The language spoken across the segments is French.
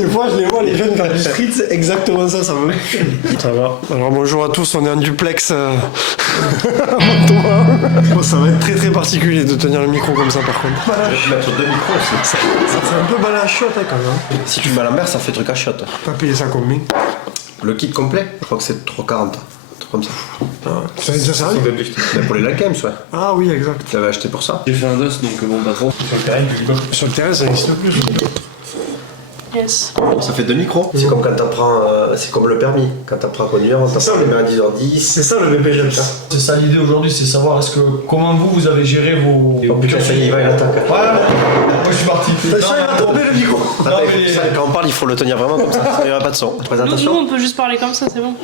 Des fois, je les vois, les jeunes faire du street, c'est exactement ça, ça me... Ça va. Alors bonjour à tous, on est en duplex. Bon, ça va être très très particulier de tenir le micro comme ça par contre. Je vais mettre 2 micros aussi. Ça fait un peu balai à chiotte hein, quand même. Si tu mets à la mer, ça fait truc à shot. T'as payé ça combien? Le kit complet, je crois que c'est 3,40. Comme ça. Ça déjà servi? Mais pour les Light Games, ouais. Ah oui, exact. Tu l'avais acheté pour ça. J'ai fait un dos, donc bon, pas trop. Sur le terrain, ça n'existe plus. Yes. Ça fait 2 micros. C'est comme quand t'apprends, c'est comme le permis. Quand t'apprends à conduire, on t'apprend les mains à 10h10. C'est ça le BP, j'aime ça. C'est ça l'idée aujourd'hui, c'est savoir comment vous avez géré vos... Oh putain, ça y est, il va, il attaque. Ouais, moi je suis parti. Ça, il va tomber le micro. Attends, quand on parle, il faut le tenir vraiment comme ça. Il n'y aura pas de son. Nous, Présentation. on peut juste parler comme ça, c'est bon.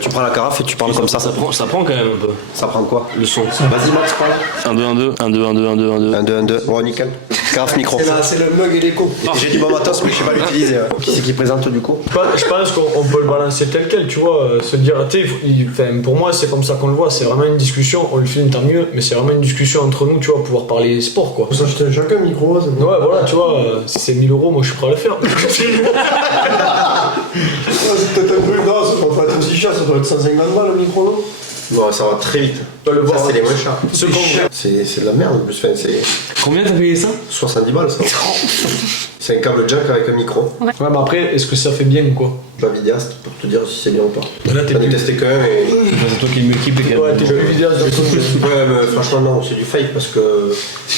Tu prends la carafe et tu parles comme ça. Ça prend quand même un peu. Ça prend quoi? Le son. Vas-y, Max, parle. 1, 2, 1, 2, 1, 2, 1, 2, 1, 2, 1, 2. 1, 2, 1, 2. Bon, nickel. Carafe micro. C'est le mug et l'écho. J'ai du bon matos, mais je sais pas l'utiliser. Qui c'est qui présente du coup? Je pense qu'on peut le balancer tel quel, tu vois, se dire, tu sais, pour moi c'est comme ça qu'on le voit, c'est vraiment une discussion, on le filme tant mieux, mais c'est vraiment une discussion entre nous, tu vois, pouvoir parler sport quoi. Faut s'acheter chacun un micro, c'est bon. Ouais, voilà, tu vois, si c'est 1000 €, moi je suis prêt à le faire. C'est peut-être un peu, non, ça doit pas être aussi cher, ça doit être 150 balles le micro, non? Bon, ça va très vite. Tu vas le voir. Ça, c'est les moins chers. C'est C'est de la merde en plus. Enfin, c'est Combien t'as payé ça? 70 balles ça. C'est un câble jack avec un micro. Ouais, mais après, est-ce que ça fait bien ou quoi? Je suis pas vidéaste pour te dire si c'est bien ou pas. Là, t'es J'en ai plus... testé qu'un et. C'est toi qui m'équipe et qui Ouais, t'es plus vidéaste dans ton jeu. Ouais, mais franchement, non, c'est du fake parce que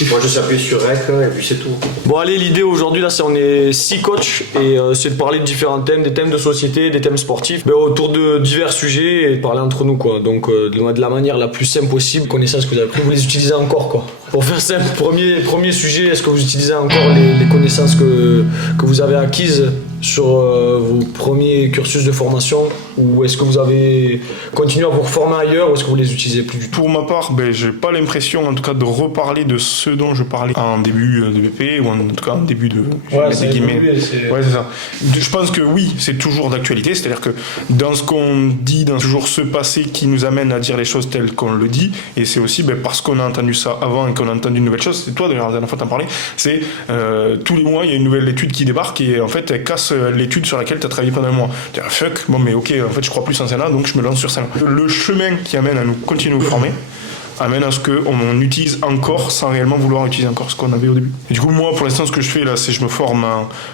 moi je suis appuyé sur REC et puis c'est tout. Bon allez, l'idée aujourd'hui là c'est on est 6 coachs et c'est de parler de différents thèmes, des thèmes de société, des thèmes sportifs, mais autour de divers sujets et de parler entre nous quoi. Donc de la manière la plus simple possible, connaissances que vous avez prises, vous les utilisez encore quoi. Pour faire simple, premier sujet, est-ce que vous utilisez encore les connaissances que vous avez acquises sur vos premiers cursus de formation ou est-ce que vous avez continué à vous reformer ailleurs ou est-ce que vous les utilisez plus du tout? Pour ma part, j'ai pas l'impression en tout cas de reparler de ce dont je parlais en début de BP ou en tout cas en début de... Ouais, c'est guillemets. évolué, c'est... Ouais, c'est ça. Je pense que oui, c'est toujours d'actualité, c'est-à-dire que dans ce qu'on dit, dans toujours ce passé qui nous amène à dire les choses telles qu'on le dit, et c'est aussi parce qu'on a entendu ça avant et qu'on a entendu une nouvelle chose, c'est toi d'ailleurs la dernière fois t'en parlais, c'est tous les mois il y a une nouvelle étude qui débarque et en fait elle casse l'étude sur laquelle tu as travaillé pendant un mois. Tu dis fuck, bon mais ok, en fait je crois plus en celle-là, donc je me lance sur celle-là. Le chemin qui amène à nous continuer à nous former amène à ce qu'on utilise encore sans réellement vouloir utiliser encore ce qu'on avait au début. Et du coup moi pour l'instant ce que je fais là c'est je me forme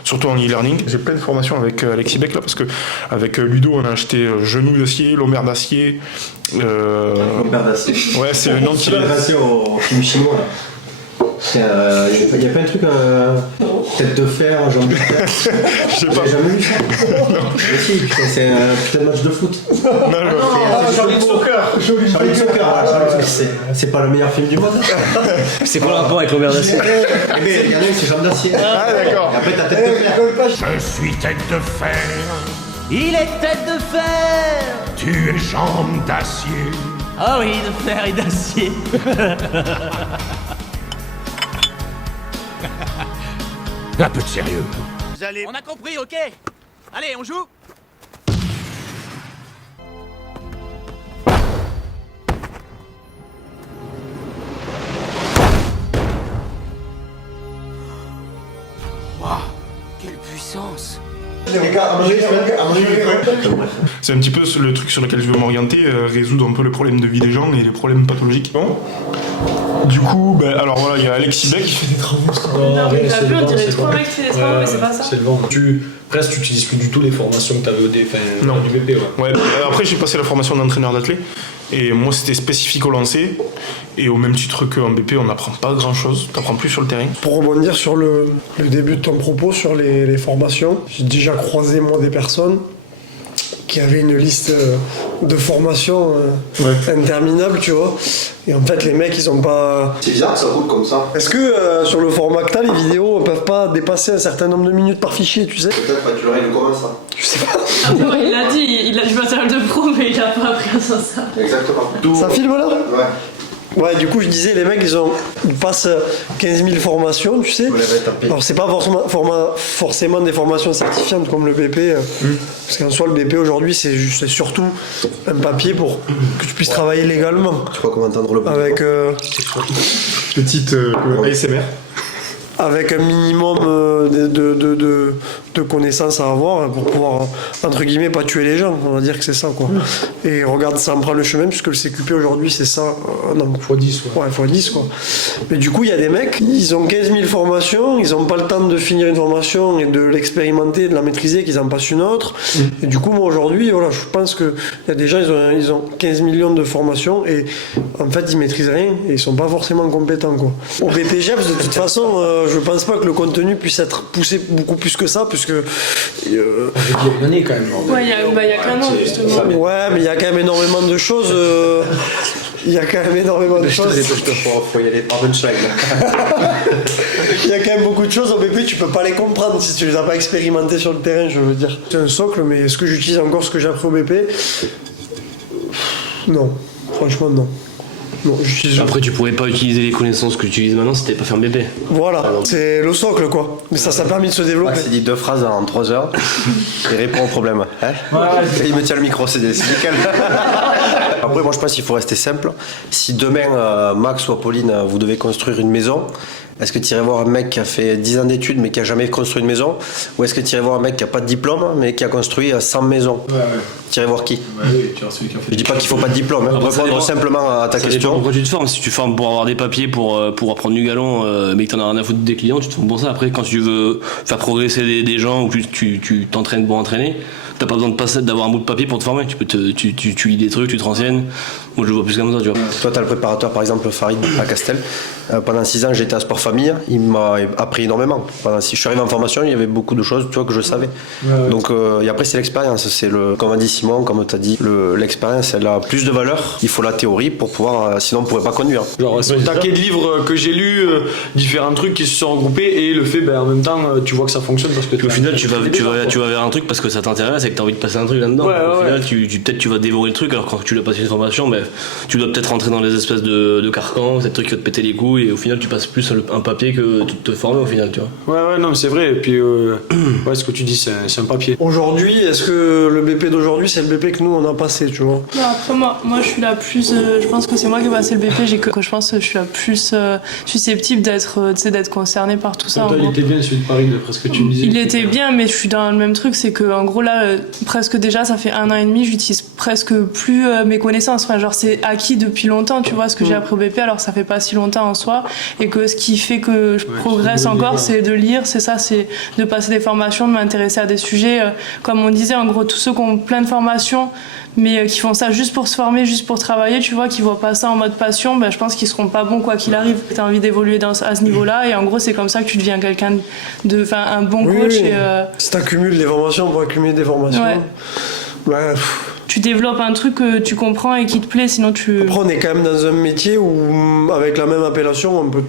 surtout en e-learning. J'ai plein de formations avec Alexis Beck là parce que avec Ludo on a acheté genoux d'acier, lombaire d'acier. Lombaire d'acier. Ouais c'est le nom qui Lombaire d'acier au film chinois là. Il y a plein de trucs, tête de fer, jambe de fer. Je sais pas. J'ai jamais vu ça. Mais si, putain, c'est un putain de match de foot. Charlie Soccer. Charlie Soccer, c'est pas le meilleur film du monde. C'est quoi le rapport avec Robert Dacier? Eh bien, regardez, c'est jambe d'acier. Ah d'accord. Et après, t'as tête de fer. Je suis tête de fer, Il est tête de fer. tu es jambe d'acier. Ah oui, de fer et d'acier. Un peu de sérieux. On a compris, ok. Allez, on joue. Waouh, quelle puissance. C'est un petit peu le truc sur lequel je veux m'orienter, résoudre un peu le problème de vie des gens et les problèmes pathologiques. Bon. Du coup, alors voilà, il y a Alexis Beck. Non, mais t'as vu, on dirait trop le mec qui fait des travaux, mais c'est pas ça. C'est le vent. Presque tu utilises plus du tout les formations que tu avais du BP. Ouais, après j'ai passé la formation d'entraîneur d'athlète et moi c'était spécifique au lancer et au même titre qu'en BP on n'apprend pas grand chose, t'apprends plus sur le terrain. Pour rebondir sur le début de ton propos sur les formations, j'ai déjà croisé moi des personnes qui avaient une liste de formations interminable, tu vois. Et en fait, les mecs, ils ont pas... C'est bizarre que ça roule comme ça. Est-ce que sur le format que t'as, les vidéos peuvent pas dépasser un certain nombre de minutes par fichier, tu sais? Peut-être que tu le règles comment ça? Je sais pas. Après, il l'a dit, il a du matériel de pro, mais il a pas appris à ça. Exactement. Ça filme là? Ouais. Ouais, du coup, je disais, les mecs, ils passent 15 000 formations, tu sais. Alors, c'est pas forcément des formations certifiantes comme le BP, parce qu'en soi, le BP aujourd'hui, c'est surtout un papier pour que tu puisses travailler légalement. Je sais pas comment entendre le bon. Avec. Petite ASMR. avec un minimum de connaissances à avoir pour pouvoir, entre guillemets, pas tuer les gens. On va dire que c'est ça, quoi. Et regarde, ça en prend le chemin, puisque le CQP aujourd'hui, c'est ça. Non. x10, ouais. x10, quoi. Mais du coup, il y a des mecs, ils ont 15 000 formations, ils n'ont pas le temps de finir une formation et de l'expérimenter, de la maîtriser, qu'ils en passent une autre. Et du coup, moi, aujourd'hui, voilà, je pense qu'il y a des gens, ils ont 15 millions de formations et en fait, ils maîtrisent rien et ils sont pas forcément compétents, quoi. Au BPGEPS, de toute façon, je pense pas que le contenu puisse être poussé beaucoup plus que ça, puisque... Il y a une année, quand même. Ouais, il y a qu'un an, justement. Ouais, mais il y a quand même énormément de choses. Il y a quand même énormément de choses. Faut y aller par punchline. Il y a quand même beaucoup de choses au BP, tu peux pas les comprendre si tu les as pas expérimentées sur le terrain, je veux dire. C'est un socle, mais est-ce que j'utilise encore ce que j'ai appris au BP? Non, franchement non. Non, j'utilise. Après, tu pourrais pas utiliser les connaissances que tu utilises maintenant si t'avais pas fait un BP. Voilà, c'est le socle, quoi. Mais ça a permis de se développer. Max, il dit 2 phrases en 3 heures. Il répond au problème. Hein, et il me tient le micro, c'est nickel. Après, moi je pense qu'il faut rester simple. Si demain, Max ou Apolline, vous devez construire une maison, est-ce que tu irais voir un mec qui a fait 10 ans d'études mais qui a jamais construit une maison? Ou est-ce que tu irais voir un mec qui a pas de diplôme mais qui a construit 100 maisons? Tu irais voir qui? Je dis pas qu'il faut pas de diplôme, hein. Pour répondre simplement à ta question. Pourquoi tu te formes? Si tu formes pour avoir des papiers, pour apprendre du galon, mais que t'en as rien à foutre des clients, tu te formes pour ça. Après, quand tu veux faire progresser des gens ou que tu t'entraînes pour entraîner, t'as pas besoin d'avoir un bout de papier pour te former. Tu lis des trucs, tu te renseignes. Moi, je le vois plus comme ça, tu vois. Toi, t'as le préparateur, par exemple, Farid à Castel. Pendant 6 ans, j'étais à Sport Famille. Il m'a appris énormément. Je suis arrivé en formation, il y avait beaucoup de choses, tu vois, que je savais. Donc, et après, c'est l'expérience. C'est comme a dit Simon, comme t'as dit, l'expérience, elle a plus de valeur. Il faut la théorie pour pouvoir, sinon on pourrait pas conduire. Genre, c'est un taquet de livres que j'ai lus, différents trucs qui se sont regroupés et le fait, en même temps, tu vois que ça fonctionne parce que au final, tu vas vers un truc parce que ça t'intéresse et que t'as envie de passer un truc là-dedans. Au final, peut-être tu vas dévorer le truc, alors quand tu l'as passé une formation, tu dois peut-être rentrer dans des espèces de carcans, ces trucs qui vont te péter les couilles, et au final, tu passes plus un papier que te former au final, tu vois. Ouais, non, mais c'est vrai. Et puis, ce que tu dis, c'est un papier. Aujourd'hui, est-ce que le BP d'aujourd'hui, c'est le BP que nous, on a passé, tu vois? Non, après, moi, je suis la plus. Je pense que c'est moi qui ai passé le BP, que je pense que je suis la plus susceptible d'être concernée par tout ça. Il était bien celui de Paris, d'après ce que tu me disais. Il était bien, mais je suis dans le même truc, c'est que en gros, là, presque déjà, ça fait 1 an et demi, j'utilise presque plus mes connaissances. Enfin, genre, c'est acquis depuis longtemps, tu vois, ce que j'ai appris au BP, alors ça fait pas si longtemps en soi. Et que ce qui fait que je progresse encore, c'est de lire, c'est ça, c'est de passer des formations, de m'intéresser à des sujets. Comme on disait, en gros, tous ceux qui ont plein de formations, mais qui font ça juste pour se former, juste pour travailler, tu vois, qui voient pas ça en mode passion, je pense qu'ils seront pas bons quoi qu'il arrive. T'as envie d'évoluer à ce niveau-là, et en gros, c'est comme ça que tu deviens quelqu'un un bon coach. Oui. Si t'accumules des formations pour accumuler des formations. Ouais. Tu développes un truc que tu comprends et qui te plaît, sinon tu... Après, on est quand même dans un métier où, avec la même appellation, on peut...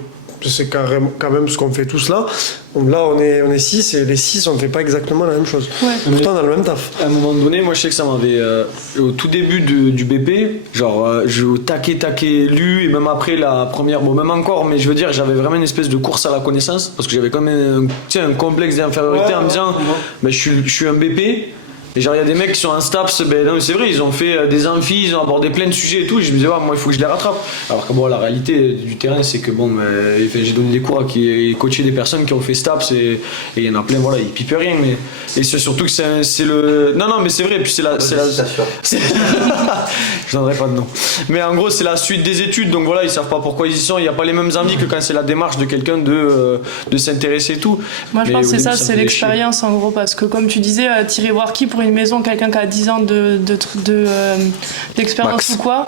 C'est quand même ce qu'on fait tous là. Donc là, on est 6 et les 6, on ne fait pas exactement la même chose. Ouais. Pourtant, on a le même taf. À un moment donné, moi je sais que ça m'avait... au tout début du BP, genre je taquet lu, et même après la première... Bon, même encore, mais je veux dire, j'avais vraiment une espèce de course à la connaissance, parce que j'avais quand même un complexe d'infériorité en me disant, je suis un BP. Et genre, il y a des mecs qui sont en STAPS, non, c'est vrai, ils ont fait des amphis, ils ont abordé plein de sujets et tout. Et je me disais, moi, il faut que je les rattrape. Alors que la réalité du terrain, c'est que j'ai donné des cours et coaché des personnes qui ont fait STAPS, et il y en a plein, ils pipent rien. Et c'est surtout que c'est le. Non, mais c'est vrai, puis c'est la. Je donnerai pas de nom. Mais en gros, c'est la suite des études, donc ils savent pas pourquoi ils y sont. Il n'y a pas les mêmes envies que quand c'est la démarche de quelqu'un de s'intéresser et tout. Moi, je pense que c'est ça, c'est l'expérience en gros, parce que comme tu disais, tirer voir qui pour une maison, quelqu'un qui a 10 ans d'expérience ou quoi.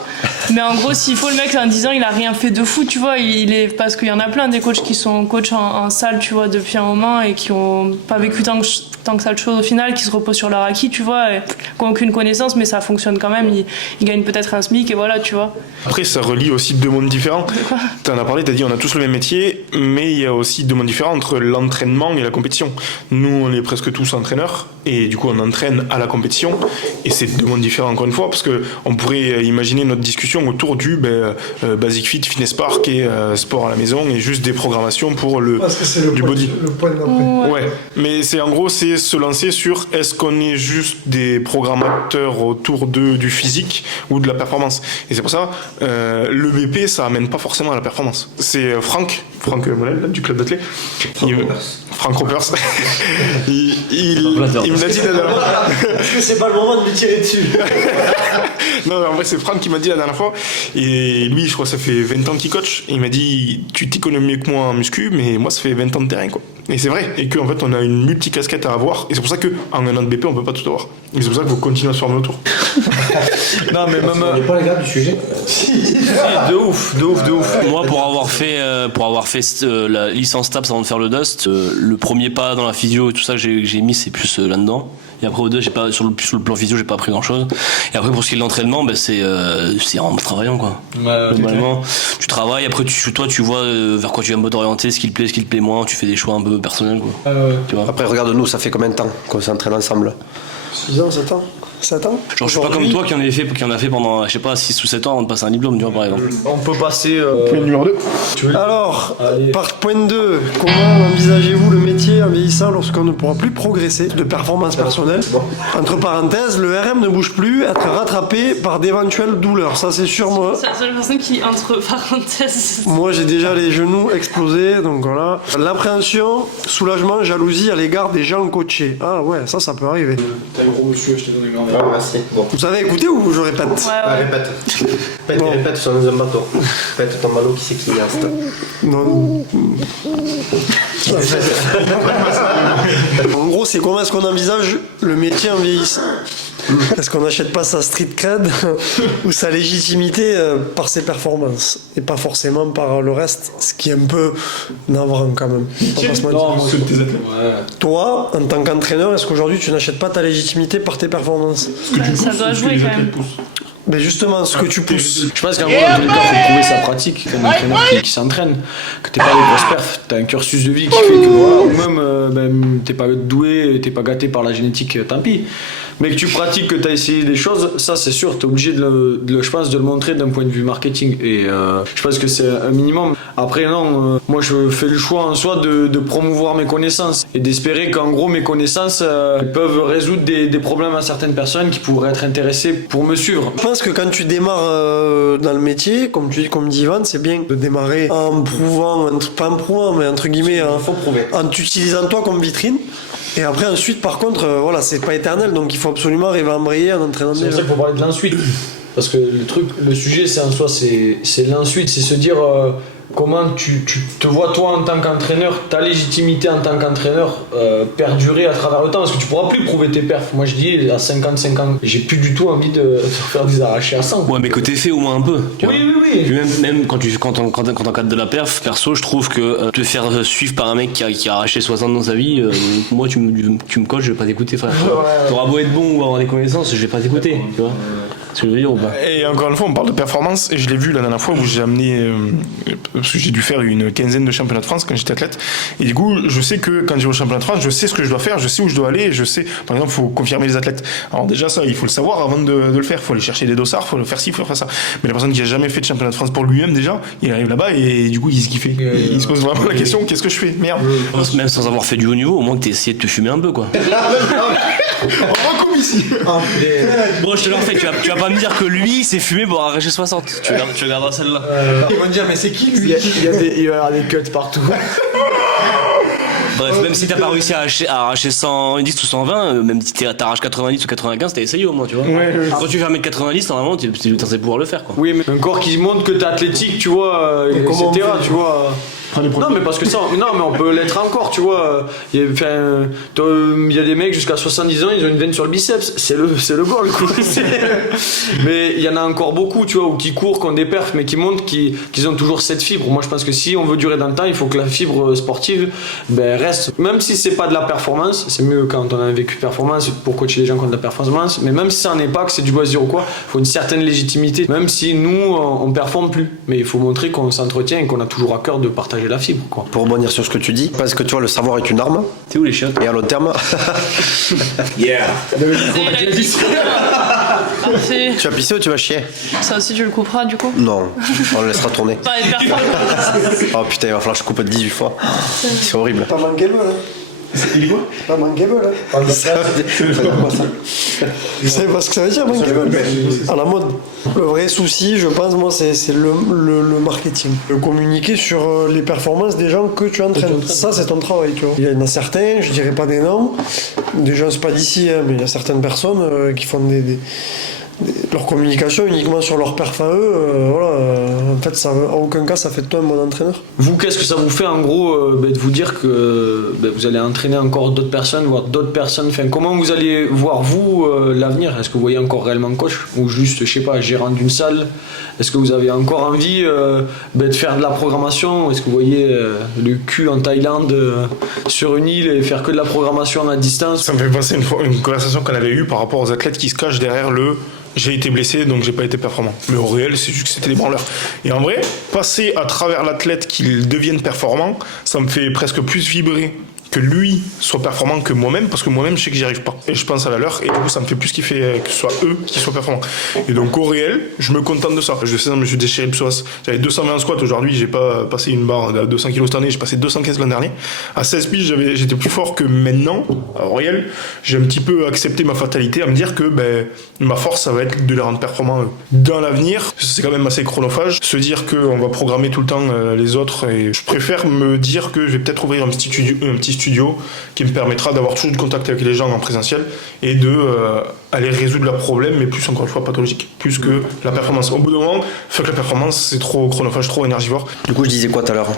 Mais en gros, s'il faut le mec à 10 ans, il a rien fait de fou, tu vois, parce qu'il y en a plein des coachs qui sont coachs en salle, tu vois, depuis un moment et qui ont pas vécu tant que ça de choses au final, qui se reposent sur leur acquis, tu vois, et qui n'ont aucune connaissance, mais ça fonctionne quand même, ils gagnent peut-être un SMIC et voilà, tu vois. Après, ça relie aussi 2 mondes différents. T'en as parlé, t'as dit on a tous le même métier, mais il y a aussi 2 mondes différents entre l'entraînement et la compétition. Nous, on est presque tous entraîneurs. et du coup on entraîne à la compétition, et c'est deux mondes différents encore une fois, parce qu'on pourrait imaginer notre discussion autour du Basic Fit, Fitness Park et sport à la maison, et juste des programmations pour Parce que c'est du body. le point d'après. Ouais, mais c'est en gros c'est se lancer sur est-ce qu'on est juste des programmateurs autour du physique ou de la performance. Et c'est pour ça le BP ça amène pas forcément à la performance. C'est Franck Molel du club d'athlètes. Franck Ropers. il me l'a dit la dernière fois. Parce que c'est pas le moment de lui tirer dessus. Non, en vrai, c'est Franck qui m'a dit la dernière fois. Et lui, je crois que ça fait 20 ans qu'il coach. Et il m'a dit, tu t'y connais mieux que moi en muscu, mais moi, ça fait 20 ans de terrain, quoi. Et c'est vrai. Et qu'en fait, on a une multicasquette à avoir. Et c'est pour ça qu'en un an de BP, on peut pas tout avoir. Et c'est pour ça qu'il faut continuer à se former autour. Non, mais même. On n'est pas les gars du sujet. De ouf. Moi, pour avoir fait la licence TAPS avant de faire le Dust, le premier pas dans la physio et tout ça que j'ai mis, c'est plus là-dedans. Et après, au deux, sur le plan physio, j'ai pas appris grand-chose. Et après, pour ce qui est de l'entraînement, c'est en travaillant, quoi. Globalement, tu travailles, après, toi, tu vois vers quoi tu vas t'orienter, ce qui te plaît moins, tu fais des choix un peu personnels, quoi. Tu vois. Après, regarde-nous, ça fait combien de temps qu'on s'entraîne ensemble? 6 ans, 7 ans. 7 ans. Genre, je suis pas comme toi qui en a fait pendant, je sais pas, 6 ou 7 ans avant de passer un diplôme, tu vois, par exemple. On peut passer. Point numéro 2. Alors, par point 2, comment envisagez-vous le métier en vieillissant lorsqu'on ne pourra plus progresser de performance personnelle? Entre parenthèses, le RM ne bouge plus, être rattrapé par d'éventuelles douleurs. Ça, c'est sûr, moi. C'est la seule personne qui, entre parenthèses. Moi, j'ai déjà les genoux explosés, donc voilà. L'appréhension, soulagement, jalousie à l'égard des gens coachés. Ah ouais, ça peut arriver. T'as un gros monsieur, je t'ai donné grand. Merci. Bon. Vous avez écouté ou je répète? Répète. Répète, sur dans un bateau. Répète ton ballot, qui c'est qui est Insta? Non. En gros, c'est comment est-ce qu'on envisage le métier en vieillissant? Est-ce qu'on n'achète pas sa street cred ou sa légitimité par ses performances et pas forcément par le reste, ce qui est un peu navrant quand même. Toi, en tant qu'entraîneur, est-ce qu'aujourd'hui tu n'achètes pas ta légitimité par tes performances? Ça doit jouer quand même. Mais justement, ce que tu pousses. Je pense qu'en gros, dans tous les cas, il faut prouver sa pratique comme entraîneur qui s'entraîne. Que t'es pas des grosses perfs, t'as un cursus de vie qui fait que voilà, ou même t'es pas doué, t'es pas gâté par la génétique, tant pis. Mais que tu pratiques, que t'as essayé des choses, ça c'est sûr, t'es obligé je pense, de le montrer d'un point de vue marketing. Et je pense que c'est un minimum. Après, non, moi je fais le choix en soi de promouvoir mes connaissances et d'espérer qu'en gros mes connaissances peuvent résoudre des problèmes à certaines personnes qui pourraient être intéressées pour me suivre. Je pense que quand tu démarres dans le métier, comme dit Ivan, c'est bien de démarrer en prouvant, pas en prouvant, mais entre guillemets, en t'utilisant toi comme vitrine. Et après, ensuite, par contre, voilà, c'est pas éternel, donc il faut absolument arriver à embrayer en entraînant des gens. C'est pour ça qu'il faut parler de l'ensuite. Parce que le sujet, c'est en soi, c'est l'ensuite, c'est se dire comment tu te vois toi en tant qu'entraîneur, ta légitimité en tant qu'entraîneur perdurer à travers le temps, parce que tu pourras plus prouver tes perfs. Moi je dis à 50 ans, j'ai plus du tout envie de faire des arrachés à 100. Ouais, mais que t'es fait au moins un peu. Oui. Puis même quand on cadre de la perf, perso, je trouve que te faire suivre par un mec qui a arraché 60 dans sa vie, moi tu me coaches, je vais pas t'écouter, frère. T'auras beau être bon ou avoir des connaissances, je vais pas t'écouter, tu vois. Ce que je veux dire ou pas. Et encore une fois, on parle de performance, et je l'ai vu la dernière fois où j'ai amené, parce que j'ai dû faire une quinzaine de championnats de France quand j'étais athlète, et du coup, je sais que quand je vais au championnat de France, je sais ce que je dois faire, je sais où je dois aller, je sais, par exemple, il faut confirmer les athlètes. Alors déjà, ça, il faut le savoir avant de le faire, il faut aller chercher des dossards, il faut le faire ci, il faut faire ça. Mais la personne qui a jamais fait de championnat de France pour lui-même, déjà, il arrive là-bas, et du coup, il fait. Il se pose vraiment la question, qu'est-ce que je fais? Merde. Même sans avoir fait du haut niveau, au moins que t'aies essayé de te fumer un peu, quoi. On recoupe ici. Bon, je te l'en fais, tu vas pas me dire que lui, il s'est fumé pour arracher 60. Tu regarderas celle-là. Ils vont dire, mais c'est qui lui? Il va y avoir des cuts partout. Bref, même si t'as pas réussi à arracher 110 ou 120, même si t'arraches 90 ou 95, t'as essayé au moins, tu vois. Quand tu fais 1m90, normalement, t'es censé pouvoir le faire, quoi. Oui, mais un corps qui montre que t'es athlétique, tu vois, etc., tu vois. Non, mais parce que ça, non, mais on peut l'être encore, tu vois. Il y a des mecs jusqu'à 70 ans, ils ont une veine sur le biceps, c'est le goal, quoi. Mais il y en a encore beaucoup, tu vois, ou qui courent, qui ont des perfs, mais qui montrent qu'ils ont toujours cette fibre. Moi, je pense que si on veut durer dans le temps, il faut que la fibre sportive reste. Même si c'est pas de la performance, c'est mieux quand on a un vécu performance pour coacher les gens qui ont de la performance, mais même si ça n'en est pas, que c'est du loisir ou quoi, il faut une certaine légitimité. Même si nous, on performe plus, mais il faut montrer qu'on s'entretient et qu'on a toujours à cœur de partager partager la fibre, quoi. Pour rebondir sur ce que tu dis, parce que tu vois, le savoir est une arme. T'es où les chiottes? Et à long terme, Parfait. tu vas pisser ou tu vas chier? Ça aussi, tu le couperas du coup? Non, on le laissera tourner. Pas les performances. Oh putain, il va falloir que je coupe 18 fois. C'est horrible. Pas manquable, hein. Pas manquable, hein. Vous savez pas ce que ça veut dire, manquable? À la mode. Le vrai souci, je pense, moi, c'est le marketing. Le communiquer sur les performances des gens que tu entraînes. Ça, c'est ton travail, tu vois. Il y en a certains, je dirais pas des noms, des gens, c'est pas d'ici, hein, mais il y a certaines personnes qui font leur communication uniquement sur leur perf à eux, en fait, ça, en aucun cas, ça fait de toi un bon entraîneur. Vous, qu'est-ce que ça vous fait en gros de vous dire que vous allez entraîner encore d'autres personnes, voir d'autres personnes, enfin, comment vous allez voir vous l'avenir? Est-ce que vous voyez encore réellement coach ou juste, je sais pas, gérant d'une salle? Est-ce que vous avez encore envie de faire de la programmation? Est-ce que vous voyez le cul en Thaïlande sur une île et faire que de la programmation à distance? Ça me fait penser une conversation qu'on avait eue par rapport aux athlètes qui se cachent derrière le j'ai été blessé donc j'ai pas été performant. Mais au réel, c'est juste que c'était des branleurs. Et en vrai, passer à travers l'athlète qu'il devienne performant, ça me fait presque plus vibrer que lui soit performant que moi-même, parce que moi-même je sais que j'y arrive pas et je pense à la leur, et du coup ça me fait plus kiffer que ce soit eux qui soient performants. Et donc au réel, je me contente de ça. Je sais, je me suis déchiré le psoas. J'avais 220 en squat aujourd'hui, j'ai pas passé une barre de 200 kg cette année, j'ai passé 215 l'an dernier. À 16 piges, j'étais plus fort que maintenant. Au réel, j'ai un petit peu accepté ma fatalité à me dire que ma force ça va être de les rendre performants dans l'avenir. C'est quand même assez chronophage, se dire qu'on va programmer tout le temps les autres, et je préfère me dire que je vais peut-être ouvrir un petit studio qui me permettra d'avoir toujours du contact avec les gens en présentiel et de aller résoudre leurs problèmes, mais plus encore une fois pathologique, plus que la performance. Au bout d'un moment, fait que la performance c'est trop chronophage, trop énergivore. Du coup, je disais quoi tout à l'heure?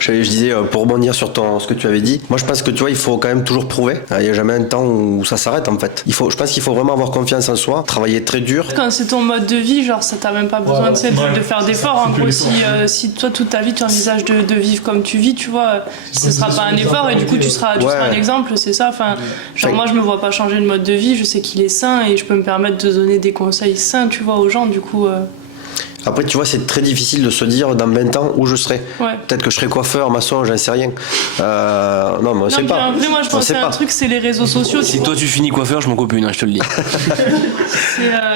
Je disais, pour rebondir sur ce que tu avais dit, moi je pense que tu vois, il faut quand même toujours prouver. Il n'y a jamais un temps où ça s'arrête en fait. Je pense qu'il faut vraiment avoir confiance en soi, travailler très dur. Quand c'est ton mode de vie, genre ça t'as même pas besoin de faire d'efforts. En gros, si toi toute ta vie tu envisages de vivre comme tu vis, tu vois, ce sera pas un effort et du coup tu seras un exemple, c'est ça. Enfin, genre moi je me vois pas changer de mode de vie, je sais qu'il est sain et je peux me permettre de donner des conseils sains, tu vois, aux gens, du coup. Après, tu vois, c'est très difficile de se dire dans 20 ans où je serai. Ouais. Peut-être que je serai coiffeur, maçon, j'en sais rien. Non, mais on sait pas. Après, moi, je pensais à un truc, c'est les réseaux sociaux. Si toi tu finis coiffeur, je m'en coupe une, je te le dis.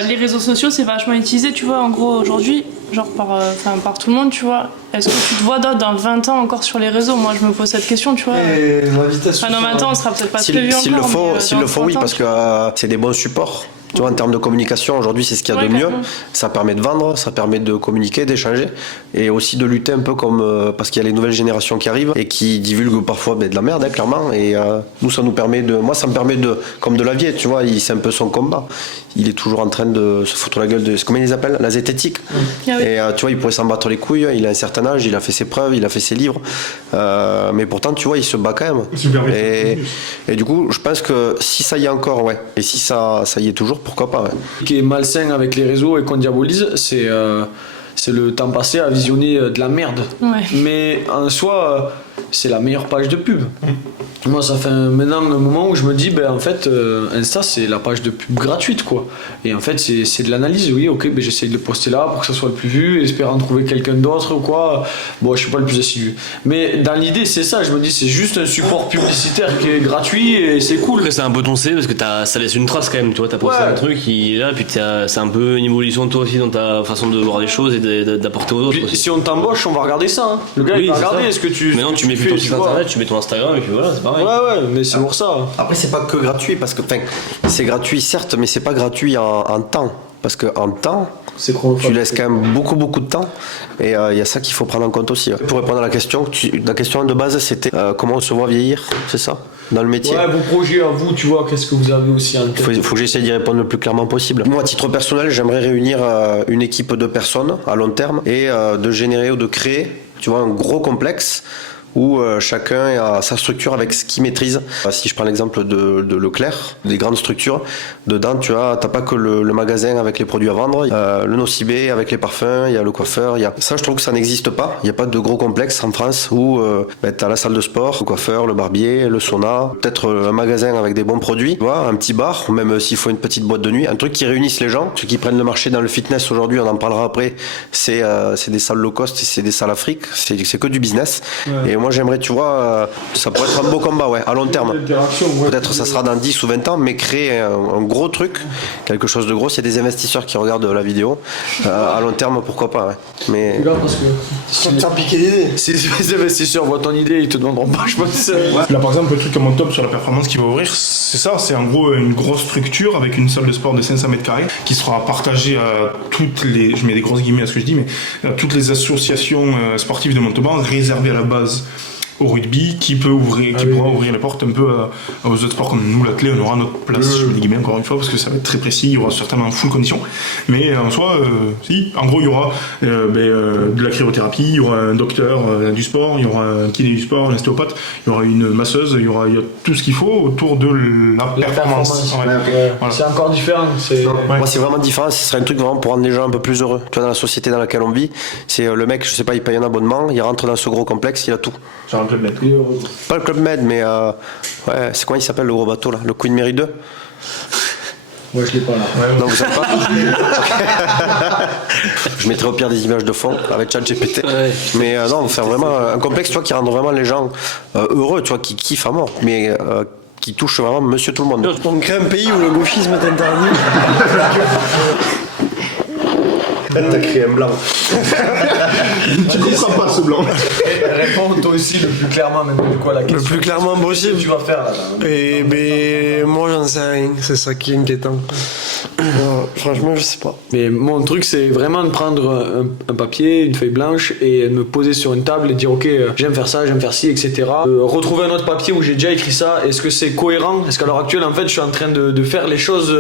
Les réseaux sociaux, c'est vachement utilisé, tu vois, en gros, aujourd'hui, genre par tout le monde, tu vois. Est-ce que tu te vois dans 20 ans encore sur les réseaux? Moi, je me pose cette question, tu vois. Dans 20 ans, on sera peut-être pas prévu encore. S'il le faut, oui, parce que c'est des bons supports. Tu vois, en termes de communication, aujourd'hui, c'est ce qu'il y a de mieux. Ça permet de vendre, ça permet de communiquer, d'échanger, et aussi de lutter un peu parce qu'il y a les nouvelles générations qui arrivent et qui divulguent parfois de la merde, hein, clairement. Et nous, ça me permet comme de Lavier, tu vois, c'est un peu son combat. Il est toujours en train de se foutre la gueule de, comment ils les appellent, la zététique. Et tu vois, il pourrait s'en battre les couilles. Il a un certain âge, il a fait ses preuves, il a fait ses livres, mais pourtant, tu vois, il se bat quand même. Et du coup, je pense que si ça y est encore, ouais, et si ça y est toujours, pourquoi pas, ouais. Ce qui est malsain avec les réseaux et qu'on diabolise, c'est le temps passé à visionner de la merde. Ouais. Mais en soi, c'est la meilleure page de pub. Moi, ça fait maintenant un moment où je me dis, en fait, Insta, c'est la page de pub gratuite, quoi. Et en fait, c'est de l'analyse. Oui, ok, j'essaye de le poster là pour que ça soit le plus vu, espérant trouver quelqu'un d'autre ou quoi. Bon, je suis pas le plus assidu. Mais dans l'idée, c'est ça. Je me dis, c'est juste un support publicitaire qui est gratuit et c'est cool. Après, c'est un peu ton C parce que ça laisse une trace quand même. Tu vois, t'as posté un truc qui est là, puis c'est un peu une évolution de toi aussi dans ta façon de voir les choses et d'apporter aux autres. Si on t'embauche, on va regarder ça. Hein. Le gars, il va regarder. Est-ce que tu. Maintenant, tu mets plus ton site internet, tu mets ton Instagram et puis voilà, c'est pareil. Ouais, mais c'est pour ça. Après, c'est pas que gratuit, parce que c'est gratuit certes, mais c'est pas gratuit en temps. Parce qu'en temps, tu laisses quand même beaucoup de temps, et il y a ça qu'il faut prendre en compte aussi. Pour répondre à la question de base, c'était comment on se voit vieillir, c'est ça, dans le métier. Ouais, vos projets à vous, tu vois, qu'est-ce que vous avez aussi en tête? Faut que j'essaie d'y répondre le plus clairement possible. Moi, à titre personnel, j'aimerais réunir une équipe de personnes à long terme et de générer ou de créer, tu vois, un gros complexe où chacun a sa structure avec ce qu'il maîtrise. Si je prends l'exemple de Leclerc, des grandes structures, dedans t'as pas que le magasin avec les produits à vendre, le nocibé avec les parfums, il y a le coiffeur, ça je trouve que ça n'existe pas. Il n'y a pas de gros complexe en France où t'as la salle de sport, le coiffeur, le barbier, le sauna, peut-être un magasin avec des bons produits, tu vois, un petit bar, même s'il faut une petite boîte de nuit, un truc qui réunisse les gens. Ceux qui prennent le marché dans le fitness aujourd'hui, on en parlera après, c'est des salles low cost, c'est des salles Afrique, c'est que du business. Ouais. Et moi j'aimerais, tu vois, ça pourrait être un beau combat, à long terme. Peut-être ça sera dans 10 ou 20 ans, mais créer un gros truc, quelque chose de gros. S'il y a des investisseurs qui regardent la vidéo, à long terme, pourquoi pas. Mais... Parce que t'as piqué l'idée. Si les investisseurs voient ton idée, ils te demanderont pas, je pense. Là par exemple, le truc à mon top sur la performance qui va ouvrir, c'est ça, c'est en gros une grosse structure avec une salle de sport de 500 mètres carrés qui sera partagée à toutes les, je mets des grosses guillemets à ce que je dis, mais à toutes les associations sportives de Montauban réservées à la base au rugby, qui pourra ouvrir les portes un peu aux autres sports comme nous, l'athlète, on aura notre place, je mets des guillemets encore une fois, parce que ça va être très précis, il y aura certainement full condition, mais en soi, si, en gros, il y aura de la cryothérapie, il y aura un docteur du sport, il y aura un kiné du sport, un ostéopathe, il y aura une masseuse, il y a tout ce qu'il faut autour de la performance. Voilà. C'est encore différent. Moi, c'est vraiment différent, ce serait un truc vraiment pour rendre les gens un peu plus heureux. Tu vois, dans la société dans laquelle on vit, c'est le mec, je sais pas, il paye un abonnement, il rentre dans ce gros complexe, il a tout. Genre un Club Med. Pas le Club Med, mais c'est quoi il s'appelle le gros bateau là, le Queen Mary 2. Ouais, je l'ai pas là. Non, vous savez pas. Je mettrai au pire des images de fond avec ChatGPT. Ouais. Mais non, faire vraiment un complexe, tu vois, qui rend vraiment les gens heureux, tu vois, qui kiffent à mort, mais qui touche vraiment Monsieur tout le monde. On crée un pays où le gauchisme est interdit. T'as créé un blanc. Tu comprends pas ce blanc. Réponds toi aussi le plus clairement maintenant du coup à la question. Le plus clairement possible. Tu vas faire là. Et moi j'en sais rien, c'est ça qui est inquiétant. Franchement je sais pas. Mais mon truc c'est vraiment de prendre un papier, une feuille blanche et de me poser sur une table et dire ok j'aime faire ça, j'aime faire ci, etc. Retrouver un autre papier où j'ai déjà écrit ça, est-ce que c'est cohérent? Est-ce qu'à l'heure actuelle en fait je suis en train de faire les choses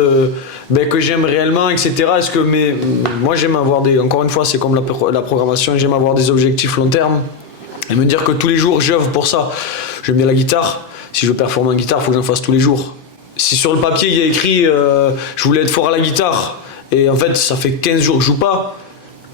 que j'aime réellement, etc. Est-ce que moi j'aime avoir encore une fois c'est comme la programmation, j'aime avoir des objectifs long terme et me dire que tous les jours j'œuvre pour ça. J'aime bien la guitare, si je veux performer en guitare il faut que j'en fasse tous les jours. Si sur le papier il y a écrit je voulais être fort à la guitare et en fait ça fait 15 jours que je joue pas,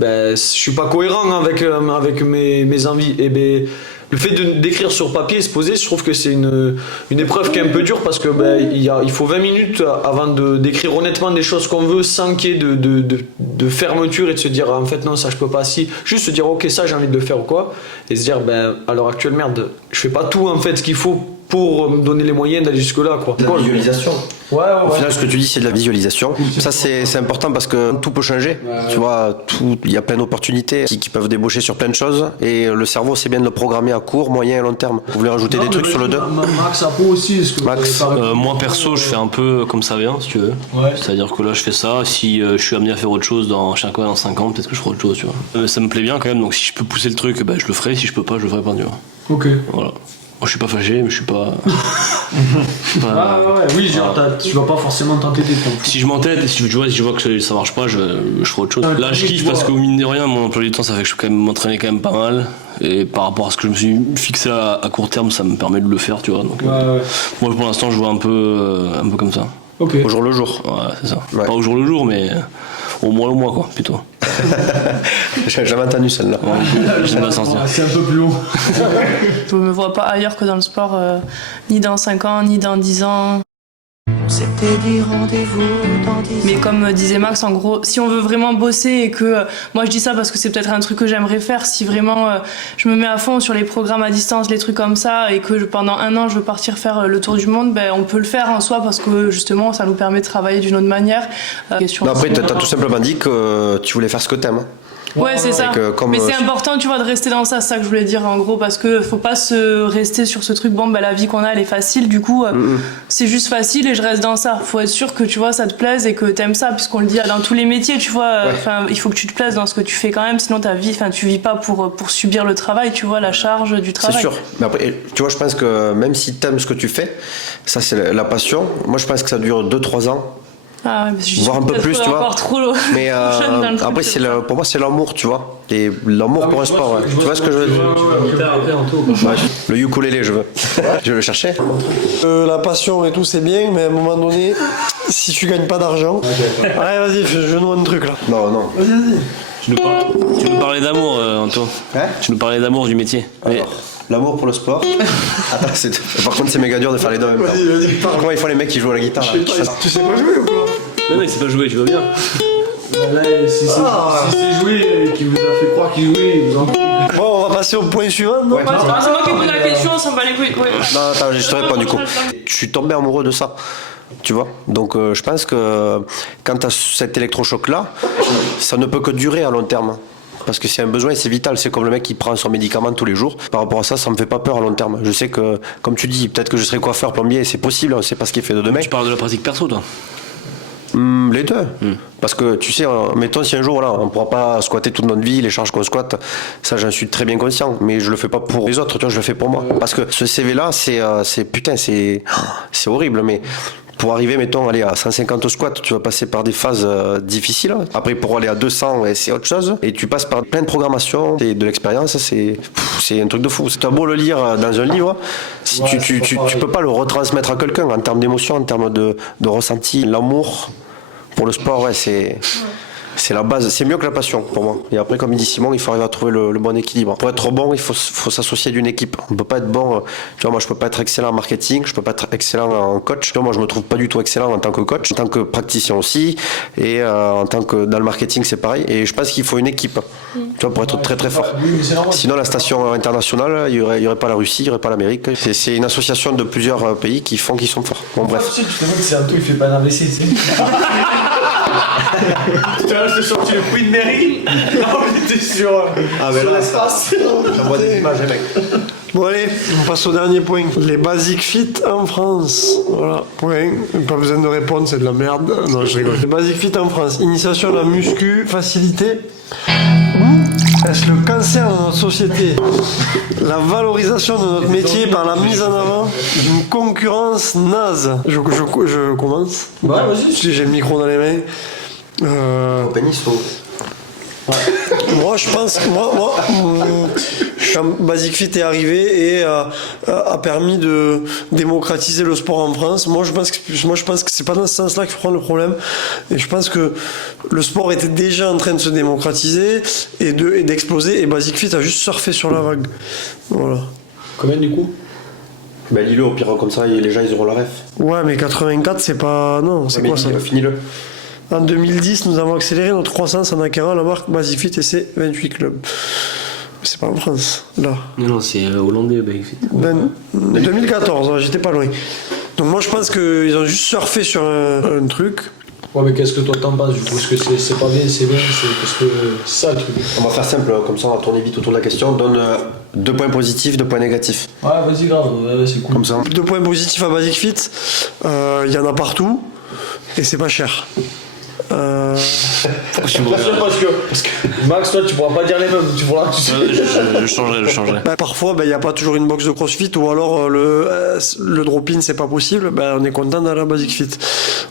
je suis pas cohérent avec mes envies. Et le fait d'écrire sur papier et se poser, je trouve que c'est une épreuve qui est un peu dure parce que il faut 20 minutes avant d'écrire honnêtement des choses qu'on veut sans qu'il y ait de fermeture et de se dire en fait non ça je peux pas, si juste se dire ok ça j'ai envie de le faire ou quoi, et se dire à l'heure actuelle merde je fais pas tout en fait ce qu'il faut pour me donner les moyens d'aller jusque là quoi. La visualisation. Ouais. Au final, ce que tu dis, c'est de la visualisation. Ça, c'est important parce que tout peut changer. Tu vois, il y a plein d'opportunités qui peuvent débaucher sur plein de choses. Et le cerveau, c'est bien de le programmer à court, moyen et long terme. Vous voulez rajouter des trucs sur le 2 Max Apo aussi. Max, moi perso, je fais un peu comme ça vient, si tu veux. Ouais. C'est-à-dire que là, je fais ça. Si je suis amené à faire autre chose dans 5 ans, peut-être que je ferai autre chose, tu vois. Ça me plaît bien quand même. Donc si je peux pousser le truc, je le ferai. Si je peux pas, je le ferai pas, tu vois. Ok. Voilà. Moi, je suis pas fâché, mais je suis pas. Oui, genre, tu vas pas forcément t'entêter. Si je m'entête, si je vois que ça marche pas, je ferai autre chose. Là, je kiffe parce qu'au mine de rien, mon emploi du temps, ça fait que je peux quand même m'entraîner quand même pas mal. Et par rapport à ce que je me suis fixé à court terme, ça me permet de le faire, tu vois. Donc, moi, pour l'instant, je vois un peu comme ça. Ok. Au jour le jour. Ouais, c'est ça. Ouais. Pas au jour le jour, mais au mois, quoi, plutôt. J'ai jamais entendu celle-là. C'est un peu plus haut. Je me vois pas ailleurs que dans le sport, ni dans 5 ans, ni dans 10 ans. C'était dit rendez-vous dans 10 ans. Mais comme disait Max, en gros, si on veut vraiment bosser et que... moi je dis ça parce que c'est peut-être un truc que j'aimerais faire, si vraiment je me mets à fond sur les programmes à distance, les trucs comme ça, et que pendant 1 an je veux partir faire le tour du monde, on peut le faire en soi parce que justement ça nous permet de travailler d'une autre manière. Après t'as tout simplement dit que tu voulais faire ce que t'aimes. Ouais, c'est ça. Mais c'est important, tu vois, de rester dans ça, c'est ça que je voulais dire en gros, parce que faut pas se rester sur ce truc, la vie qu'on a, elle est facile, du coup, c'est juste facile et je reste dans ça. Faut être sûr que, tu vois, ça te plaise et que t'aimes ça, puisqu'on le dit dans tous les métiers, tu vois, il faut que tu te plaises dans ce que tu fais quand même, sinon ta vie, tu vis pas pour subir le travail, tu vois, la charge du travail. C'est sûr. Mais après, tu vois, je pense que même si t'aimes ce que tu fais, ça c'est la passion, moi je pense que ça dure 2-3 ans. Ah ouais, mais je suis Voir un peu plus, tu vois. encore trop Mais jeune dans le truc, après, pour moi, c'est l'amour, tu vois. Et l'amour pour un sport, ouais. Tu vois ce que je veux dire? Ouais, le ukulélé, je veux. Je vais le chercher. La passion et tout, c'est bien, mais à un moment donné, si tu gagnes pas d'argent. Allez, vas-y, je nous un truc là. Non. Vas-y. Tu nous parlais d'amour, Anto. Hein? Tu nous parlais d'amour du métier. Alors, l'amour pour le sport. Attends, par contre, c'est méga dur de faire les deux en même temps. Vas-y, parle. Comment ils font les mecs qui jouent à la guitare là? Tu sais pas jouer ou quoi? Non, mais c'est pas joué, tu vas bien. Là, si c'est joué et qu'il vous a fait croire qu'il jouait, il vous en Bon, on va passer au point suivant, non? Ouais. C'est moi qui ai posé la question, on s'en bat les couilles. Ouais. Non, attends, je te réponds du coup. Je suis tombé amoureux de ça. Tu vois? Donc je pense que quand tu as cet électrochoc-là, ça ne peut que durer à long terme. Parce que c'est un besoin et c'est vital. C'est comme le mec qui prend son médicament tous les jours. Par rapport à ça, ça me fait pas peur à long terme. Je sais que, comme tu dis, peut-être que je serai coiffeur, plombier, c'est possible, on ne sait pas ce qui est fait de demain. Tu parles de la pratique perso, toi. Les deux. Parce que tu sais, mettons si un jour là, on ne pourra pas squatter toute notre vie, les charges qu'on squatte, ça j'en suis très bien conscient, mais je le fais pas pour les autres, tu vois, je le fais pour moi. Parce que ce CV là, c'est horrible, mais pour arriver, mettons, aller à 150 squats, tu vas passer par des phases difficiles. Après, pour aller à 200, c'est autre chose. Et tu passes par plein de programmations et de l'expérience, c'est un truc de fou. Tu as beau le lire dans un livre, si tu peux pas le retransmettre à quelqu'un en termes d'émotion, en termes de ressenti. L'amour pour le sport, ouais, c'est la base, c'est mieux que la passion pour moi. Et après, comme il dit Simon, il faut arriver à trouver le bon équilibre. Pour être bon, il faut s'associer d'une équipe. On peut pas être bon, tu vois, moi je peux pas être excellent en marketing, je peux pas être excellent en coach. Tu vois, moi je me trouve pas du tout excellent en tant que coach, en tant que praticien aussi, et en tant que dans le marketing c'est pareil. Et je pense qu'il faut une équipe, tu vois, pour être très très fort. Sinon la station internationale, il y aurait pas la Russie, il y aurait pas l'Amérique. C'est une association de plusieurs pays qui font qu'ils sont forts. Bon bref. Tu te demandes que c'est un tout, il fait pas d'AVC. Tout à l'heure, je t'ai sorti le Queen Mary. Là, on était sur l'espace. J'envoie des images, les mecs. Bon allez, on passe au dernier point. Les Basic Fit en France. Voilà, point. Pas besoin de répondre, c'est de la merde. Non, je rigole. Les Basic Fit en France. Initiation à la muscu, facilité. Est-ce le cancer de notre société? La valorisation de notre métier par la mise en avant d'une concurrence naze. Je commence. Ouais, vas-y. J'ai le micro dans les mains. Moi, je pense que Basic Fit est arrivé et a permis de démocratiser le sport en France. Moi, je pense que c'est pas dans ce sens-là qu'il faut prendre le problème. Et je pense que le sport était déjà en train de se démocratiser et d'exploser. Et Basic Fit a juste surfé sur la vague. Voilà. Combien du coup? Ben lis-le au pire comme ça, les gens ils auront la ref. Ouais, mais 84, c'est pas. Non, c'est quoi ça? Finis-le. En 2010, nous avons accéléré notre croissance en acquérant la marque Basic Fit et ses 28 clubs. C'est pas en France, là. Non, c'est hollandais, Basic Fit. 2014, ouais, j'étais pas loin. Donc moi je pense qu'ils ont juste surfé sur un truc. Ouais, mais qu'est-ce que toi t'en penses du coup? Est-ce que c'est pas bien, c'est bien, c'est ça le truc? On va faire simple, comme ça on va tourner vite autour de la question. Donne 2 points positifs, 2 points négatifs. Ouais, vas-y, grave, ouais, c'est cool. Comme ça. 2 points positifs à Basic Fit, il y en a partout et c'est pas cher. Parce que Max, toi tu pourras pas dire les mêmes, tu pourras. Je changerai. Bah, parfois, il n'y a pas toujours une box de CrossFit ou alors le drop-in c'est pas possible. Bah, on est content d'aller à Basic Fit.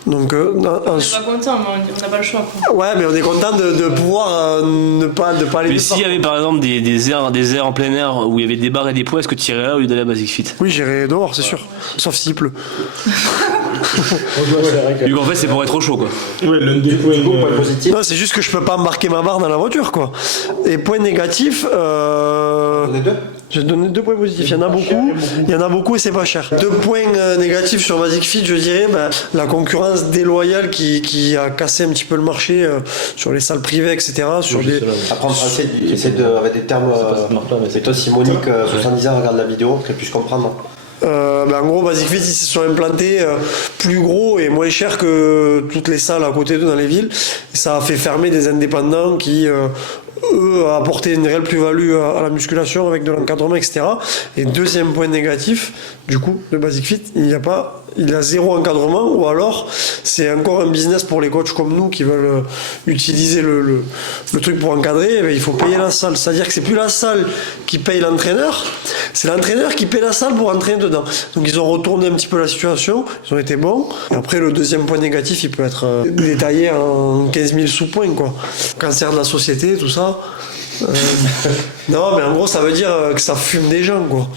Donc, On n'est pas content, mais on n'a pas le choix. Quoi. Ouais, mais on est content de pouvoir ne pas aller. Mais s'il y avait par exemple des aires en plein air où il y avait des barres et des poids, est-ce que tu irais là au lieu d'aller à Basic Fit? Oui, j'irai dehors, c'est sûr. Sauf s'il pleut. Du coup, en fait, c'est pour être au chaud, quoi. Ouais, l'un des points positifs. Non, c'est juste que je peux pas embarquer ma barre dans la voiture, quoi. Et point négatif, j'ai donné 2 points positifs. Il y en a beaucoup et c'est pas cher. 2 points négatifs sur Basic Fit, je dirais, la concurrence déloyale qui a cassé un petit peu le marché sur les salles privées, etc. Après en français, essaie avec des termes. Et toi, si Monique, 70 ans, regarde la vidéo, qu'elle puisse comprendre. En gros, Basic Fit, ils se sont implantés plus gros et moins cher que toutes les salles à côté d'eux dans les villes. Et ça a fait fermer des indépendants qui, eux, apportaient une réelle plus-value à la musculation avec de l'encadrement, etc. Et deuxième point négatif, du coup, de Basic Fit, il n'y a pas il a zéro encadrement, ou alors c'est encore un business pour les coachs comme nous qui veulent utiliser le truc pour encadrer, il faut payer la salle. C'est-à-dire que c'est plus la salle qui paye l'entraîneur, c'est l'entraîneur qui paye la salle pour entraîner dedans. Donc ils ont retourné un petit peu la situation, ils ont été bons. Et après, le deuxième point négatif, il peut être détaillé en 15 000 sous-points, quoi. Cancer de la société, tout ça. Non, mais en gros, ça veut dire que ça fume des gens, quoi.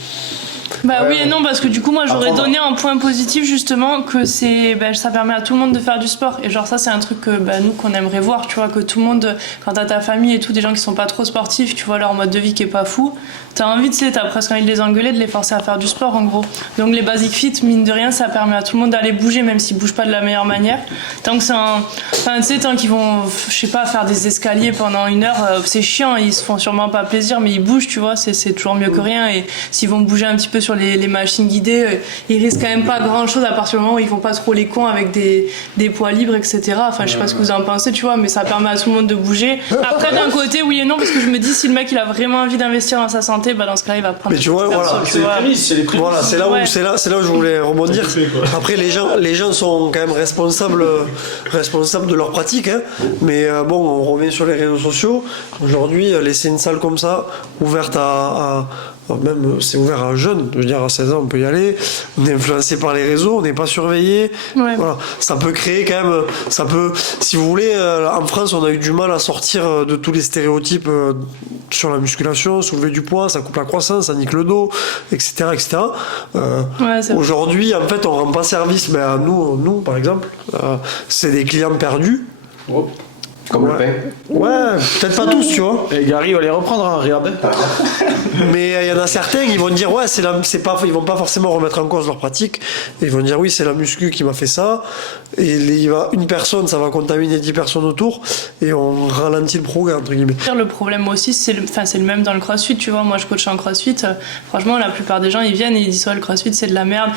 Bah oui et non, parce que du coup moi j'aurais donné un point positif justement, que ça permet à tout le monde de faire du sport, et genre ça c'est un truc que nous qu'on aimerait voir, tu vois, que tout le monde, quand t'as ta famille et tout, des gens qui sont pas trop sportifs, tu vois leur mode de vie qui est pas fou, t'as envie, tu sais, t'as presque envie de les engueuler, de les forcer à faire du sport en gros. Donc les Basic Fit, mine de rien, ça permet à tout le monde d'aller bouger, même s'ils bougent pas de la meilleure manière. Tant que tant qu'ils vont, je sais pas, faire des escaliers pendant 1 heure, c'est chiant, ils se font sûrement pas plaisir, mais ils bougent, tu vois, c'est toujours mieux que rien. Et s'ils vont bouger un petit peu sur les machines guidées, ils risquent quand même pas grand chose à partir du moment où ils font pas trop les cons avec des poids libres, etc. Enfin, je sais pas ce que vous en pensez, tu vois, mais ça permet à tout le monde de bouger. Après, d'un côté, oui et non, parce que je me dis, si le mec il a vraiment envie d'investir dans sa santé, dans ce cas-là, il va prendre. Mais tu vois, voilà, c'est les prémices. Voilà, c'est là où je voulais rebondir. Après, les gens sont quand même responsables de leur pratique, hein. Mais bon, on revient sur les réseaux sociaux. Aujourd'hui, laisser une salle comme ça, ouverte même c'est ouvert à un jeune, je veux dire à 16 ans on peut y aller, on est influencé par les réseaux, on n'est pas surveillé, voilà. Ça peut créer quand même, si vous voulez, en France on a eu du mal à sortir de tous les stéréotypes sur la musculation, soulever du poids, ça coupe la croissance, ça nique le dos, etc. Aujourd'hui en fait on rend pas service, mais à nous par exemple, c'est des clients perdus. Comme le pain. Ouais, peut-être pas tous, tu vois. Et Gary va les reprendre, hein, regarde. Mais il y en a certains, ils vont dire ouais, ils vont pas forcément remettre en cause leur pratique. Ils vont dire oui, c'est la muscu qui m'a fait ça. Et une personne, ça va contaminer 10 personnes autour. Et on ralentit le progrès, entre guillemets. Le problème aussi, c'est le même dans le crossfit, tu vois. Moi, je coach en crossfit. Franchement, la plupart des gens, ils viennent et ils disent ouais, le crossfit, c'est de la merde.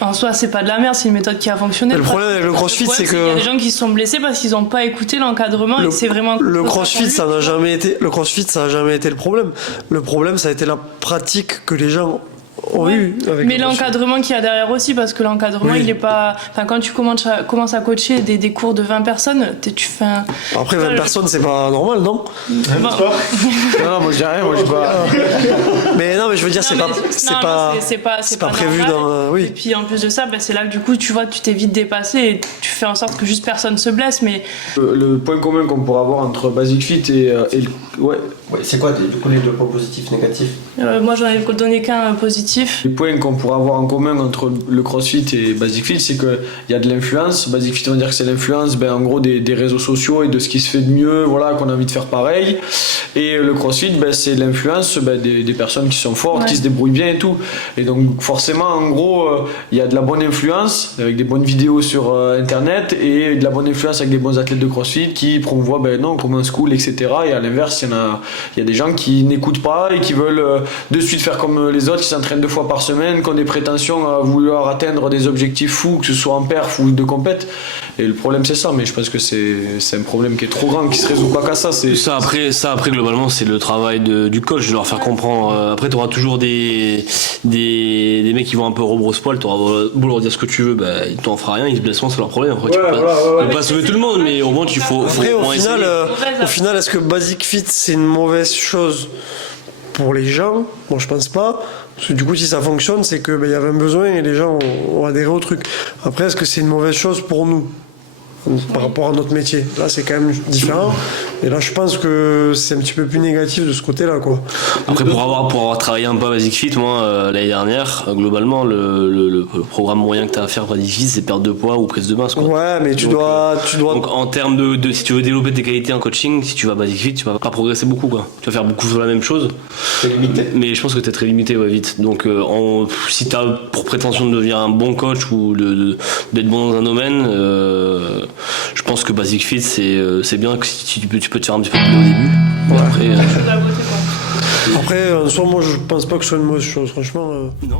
En soi, c'est pas de la merde, c'est une méthode qui a fonctionné. Le problème avec le crossfit, c'est que. Il y a des gens qui se sont blessés parce qu'ils n'ont pas écouté l'encadrement, et c'est vraiment. Le crossfit, ça n'a jamais été le problème. Le problème, ça a été la pratique que les gens ont eu avec. Mais l'encadrement qu'il y a derrière aussi, parce que l'encadrement, il est pas. Enfin, quand tu commences à coacher des cours de 20 personnes, tu fais un. Après, 20 personnes, c'est pas normal, non? Non, moi je dis rien, moi je pas. Mais non, mais je veux dire, c'est pas prévu dans. Oui. Et puis en plus de ça, c'est là que du coup, tu vois, tu t'es vite dépassé et tu fais en sorte que juste personne se blesse. Mais le point commun qu'on pourrait avoir entre Basic Fit et Ouais, c'est quoi du coup les 2 points positifs, négatifs? Moi, j'en ai donné qu'un positif. Les points qu'on pourrait avoir en commun entre le CrossFit et Basic Fit, c'est qu'il y a de l'influence. Basic Fit, on va dire que c'est l'influence en gros des réseaux sociaux et de ce qui se fait de mieux, voilà, qu'on a envie de faire pareil. Et le CrossFit, c'est l'influence des personnes qui sont fortes, qui se débrouillent bien et tout. Et donc forcément, en gros, il y a de la bonne influence avec des bonnes vidéos sur Internet, et de la bonne influence avec des bons athlètes de CrossFit qui promouvoient commence cool, etc. Et à l'inverse, il y a des gens qui n'écoutent pas et qui veulent de suite faire comme les autres, qui s'entraînent 2 fois par semaine, qui ont des prétentions à vouloir atteindre des objectifs fous, que ce soit en perf ou de compète. Et le problème, c'est ça, mais je pense que c'est un problème qui est trop grand, qui se résout pas qu'à ça. Après globalement, c'est le travail du coach de leur faire comprendre. Après, t'auras toujours des mecs qui vont un peu rebrousse-poil, t'auras beau leur dire ce que tu veux, ils t'en feront rien, ils se blesseront, c'est leur problème. Après, tu peux pas sauver tout le monde, mais au moins tu faut. Après, au final, est-ce que Basic Fit c'est une mauvaise chose pour les gens? Bon, je pense pas. Parce que du coup, si ça fonctionne, c'est que y avait un besoin et les gens ont adhéré au truc. Après, est-ce que c'est une mauvaise chose pour nous par rapport à notre métier? Là, c'est quand même différent. Et là, je pense que c'est un petit peu plus négatif de ce côté-là, quoi. Après, pour avoir travaillé un peu à Basic Fit, moi, l'année dernière, globalement, le programme moyen que tu as à faire Basic Fit, c'est perte de poids ou prise de masse, quoi. Ouais, mais tu dois. Donc, en termes de si tu veux développer tes qualités en coaching, si tu vas à Basic Fit, tu vas pas progresser beaucoup, quoi. Tu vas faire beaucoup sur la même chose. C'est limité. Mais je pense que tu es très limité, vite. Donc, si tu as pour prétention de devenir un bon coach ou d'être bon dans un domaine, je pense que Basic Fit, c'est bien que si tu peux te faire un petit peu plus au début. Après, en soi, moi, je pense pas que ce soit une mauvaise chose, franchement. Non.